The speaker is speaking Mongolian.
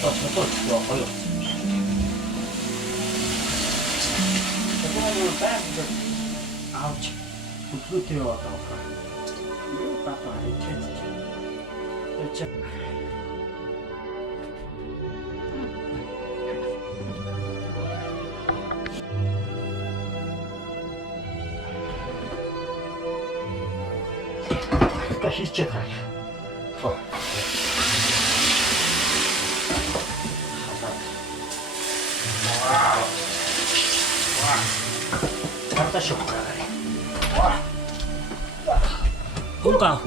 저도 좋아 거의 없어. 저거는 빼는데 아우 참 그거 데려왔다고 왜 나도 안 했지 진짜. 다 실제 다. 잘다 쉬어. 와. 뭔가